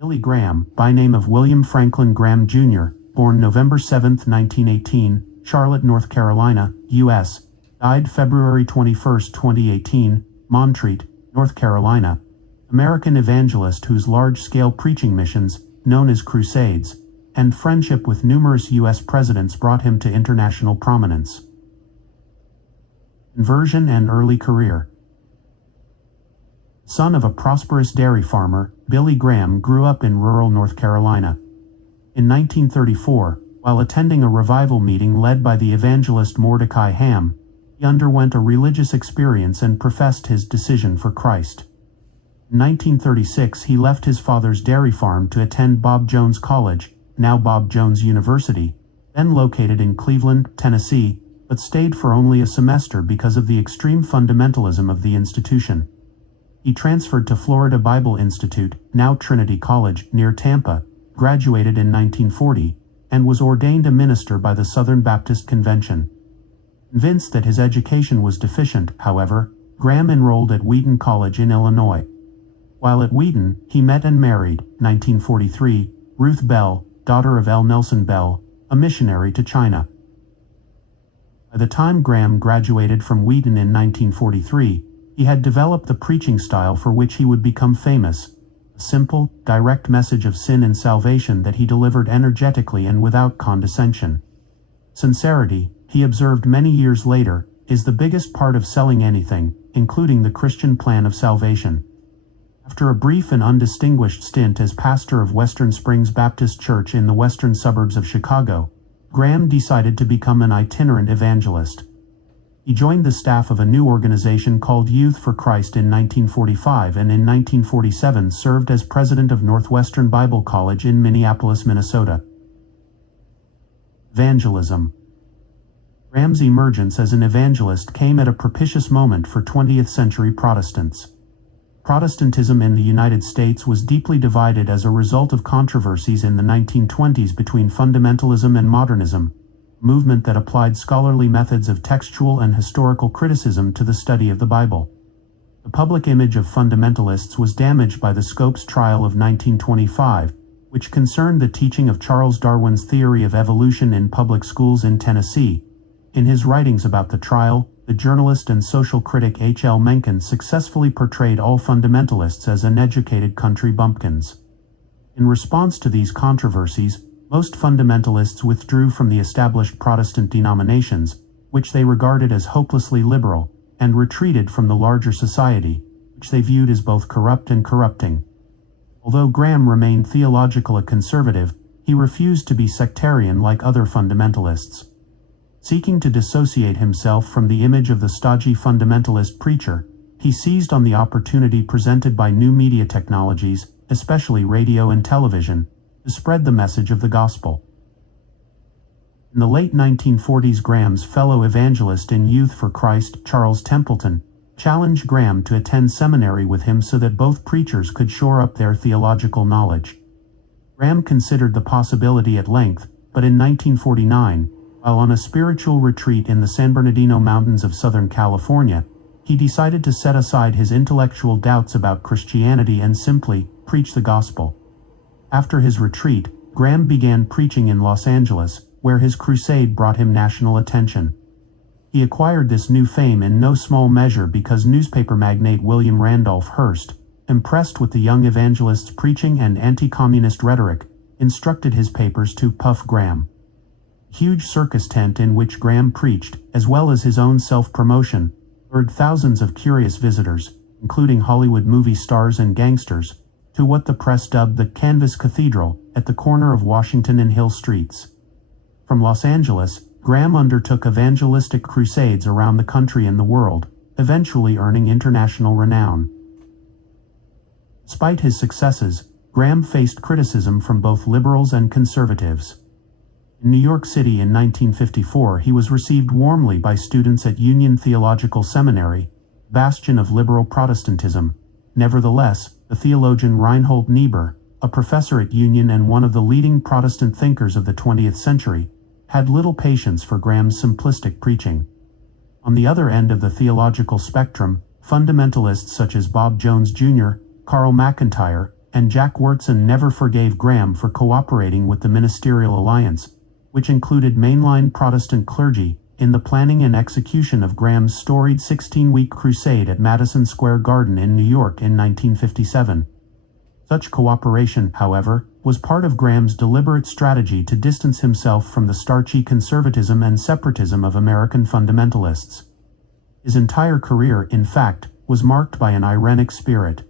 Billy Graham, by name of William Franklin Graham Jr., born November 7, 1918, Charlotte, North Carolina, U.S., died February 21, 2018, Montreat, North Carolina, American evangelist whose large-scale preaching missions, known as crusades, and friendship with numerous U.S. presidents brought him to international prominence. Conversion and early career. Son of a prosperous dairy farmer, Billy Graham grew up in rural North Carolina. In 1934, while attending a revival meeting led by the evangelist Mordecai Ham, he underwent a religious experience and professed his decision for Christ. In 1936 he left his father's dairy farm to attend Bob Jones College, now Bob Jones University, then located in Cleveland, Tennessee, but stayed for only a semester because of the extreme fundamentalism of the institution. He transferred to Florida Bible Institute, now Trinity College, near Tampa, graduated in 1940, and was ordained a minister by the Southern Baptist Convention. Convinced that his education was deficient, however, Graham enrolled at Wheaton College in Illinois. While at Wheaton, he met and married, 1943, Ruth Bell, daughter of L. Nelson Bell, a missionary to China. By the time Graham graduated from Wheaton in 1943, he had developed the preaching style for which he would become famous, a simple, direct message of sin and salvation that he delivered energetically and without condescension. Sincerity, he observed many years later, is the biggest part of selling anything, including the Christian plan of salvation. After a brief and undistinguished stint as pastor of Western Springs Baptist Church in the western suburbs of Chicago, Graham decided to become an itinerant evangelist. He joined the staff of a new organization called Youth for Christ in 1945 and in 1947 served as president of Northwestern Bible College in Minneapolis, Minnesota. Evangelism. Graham's emergence as an evangelist came at a propitious moment for 20th century Protestants. Protestantism in the United States was deeply divided as a result of controversies in the 1920s between fundamentalism and modernism, a movement that applied scholarly methods of textual and historical criticism to the study of the Bible. The public image of fundamentalists was damaged by the Scopes trial of 1925, which concerned the teaching of Charles Darwin's theory of evolution in public schools in Tennessee. In his writings about the trial, the journalist and social critic H. L. Mencken successfully portrayed all fundamentalists as uneducated country bumpkins. In response to these controversies, most fundamentalists withdrew from the established Protestant denominations, which they regarded as hopelessly liberal, and retreated from the larger society, which they viewed as both corrupt and corrupting. Although Graham remained theologically conservative, he refused to be sectarian like other fundamentalists. Seeking to dissociate himself from the image of the stodgy fundamentalist preacher, he seized on the opportunity presented by new media technologies, especially radio and television, to spread the message of the gospel. In the late 1940s, Graham's fellow evangelist in Youth for Christ, Charles Templeton, challenged Graham to attend seminary with him so that both preachers could shore up their theological knowledge. Graham considered the possibility at length, but in 1949, while on a spiritual retreat in the San Bernardino Mountains of Southern California, he decided to set aside his intellectual doubts about Christianity and simply preach the gospel. After his retreat, Graham began preaching in Los Angeles, where his crusade brought him national attention. He acquired this new fame in no small measure because newspaper magnate William Randolph Hearst, impressed with the young evangelist's preaching and anti-communist rhetoric, instructed his papers to puff Graham. A huge circus tent in which Graham preached, as well as his own self-promotion, lured thousands of curious visitors, including Hollywood movie stars and gangsters, to what the press dubbed the Canvas Cathedral, at the corner of Washington and Hill Streets. From Los Angeles, Graham undertook evangelistic crusades around the country and the world, eventually earning international renown. Despite his successes, Graham faced criticism from both liberals and conservatives. In New York City in 1954, he was received warmly by students at Union Theological Seminary, bastion of liberal Protestantism. Nevertheless, the theologian Reinhold Niebuhr, a professor at Union and one of the leading Protestant thinkers of the 20th century, had little patience for Graham's simplistic preaching. On the other end of the theological spectrum, fundamentalists such as Bob Jones Jr., Carl McIntyre, and Jack Wyrtzen never forgave Graham for cooperating with the Ministerial Alliance, which included mainline Protestant clergy, in the planning and execution of Graham's storied 16-week crusade at Madison Square Garden in New York in 1957. Such cooperation, however, was part of Graham's deliberate strategy to distance himself from the starchy conservatism and separatism of American fundamentalists. His entire career, in fact, was marked by an irenic spirit.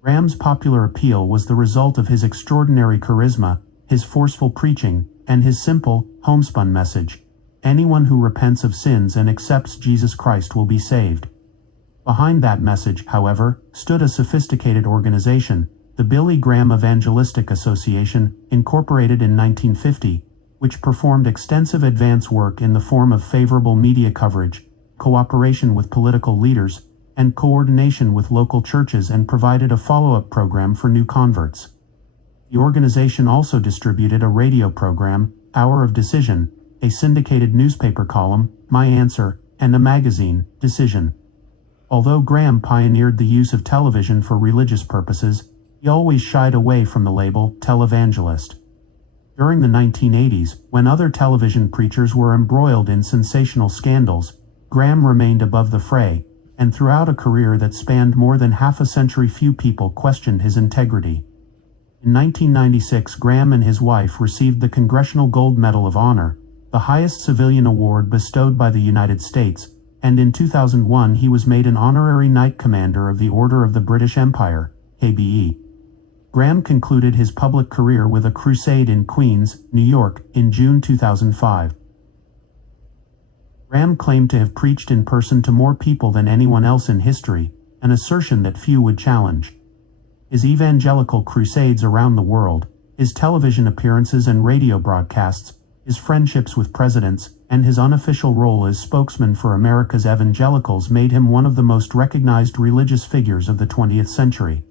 Graham's popular appeal was the result of his extraordinary charisma, his forceful preaching, and his simple, homespun message: anyone who repents of sins and accepts Jesus Christ will be saved. Behind that message, however, stood a sophisticated organization, the Billy Graham Evangelistic Association, incorporated in 1950, which performed extensive advance work in the form of favorable media coverage, cooperation with political leaders, and coordination with local churches, and provided a follow-up program for new converts. The organization also distributed a radio program, Hour of Decision, a syndicated newspaper column, My Answer, and a magazine, Decision. Although Graham pioneered the use of television for religious purposes, he always shied away from the label televangelist. During the 1980s, when other television preachers were embroiled in sensational scandals, Graham remained above the fray, and throughout a career that spanned more than half a century few people questioned his integrity. In 1996, Graham and his wife received the Congressional Gold Medal of Honor, the highest civilian award bestowed by the United States, and in 2001 he was made an honorary Knight Commander of the Order of the British Empire, KBE. Graham concluded his public career with a crusade in Queens, New York, in June 2005. Graham claimed to have preached in person to more people than anyone else in history, an assertion that few would challenge. His evangelical crusades around the world, his television appearances and radio broadcasts, his friendships with presidents, and his unofficial role as spokesman for America's evangelicals made him one of the most recognized religious figures of the 20th century.